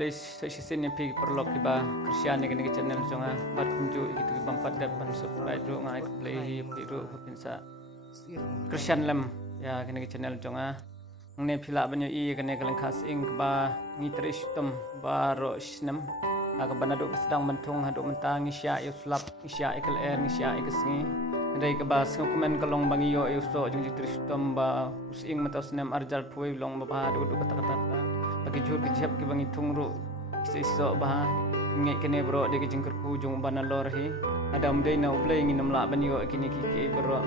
kublay sa sisin ni pi perlok kiba Kristian ni kini channel jonga bat kunju gitu bampat dap ban subscribe ro ngai kublay piru pinsa Kristian lem ya kini channel jonga ngne pila banyo i kene kalang khas ing ba ngitris tum baro snam aga banado sedang mentung hadu mentang isya yuslap isya ikal isya ikasngi ndai ka bas komen kalong bangiyo yuso jing ngitris tum ba using matas nem arjal puai long ba hadu kata-kata bagi jur kejap ke bangi tungru iso bah ngai kene bro de jingker pujung banalor hi adam dei na ublai nginam la banyo kini kiki bro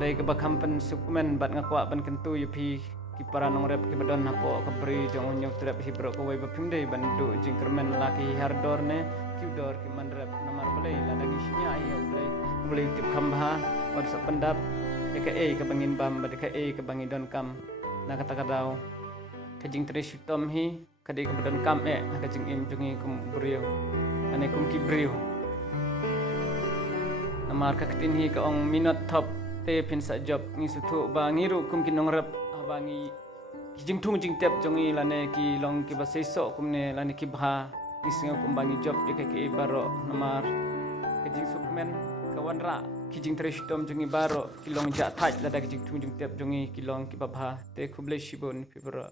dai ke bakampen sukumen bat ngakwa ban kentu yupi ki paranong rep ki badon napo ke beri jong nyok trap hi bro ko wai bapim dei bandu jingkermen laki hardor ne kudor ki manrep namar blai la dagi sinya ayo blai tip kambha od sa pendap ke bangin bam bad ke bangi don kam na kata kadau kajing tres tom hi kadi kemudian kam kajing im jungi kum brio ane kum ki brio namar ka ketin hi ka ong minot top te pin sa job ngi sutu ba ngiru kum ki nongrep abangi kijing tung jing tep jongi lane ki long ki ba seso kum ne lane ki bha isngo kum bangi job ke baro namar kajing sukmen kawan ra kijing tres tom jongi baro kilong ja thaj lada kijing tung jing tep jongi kilong ki ba bha te kublai shibon pi baro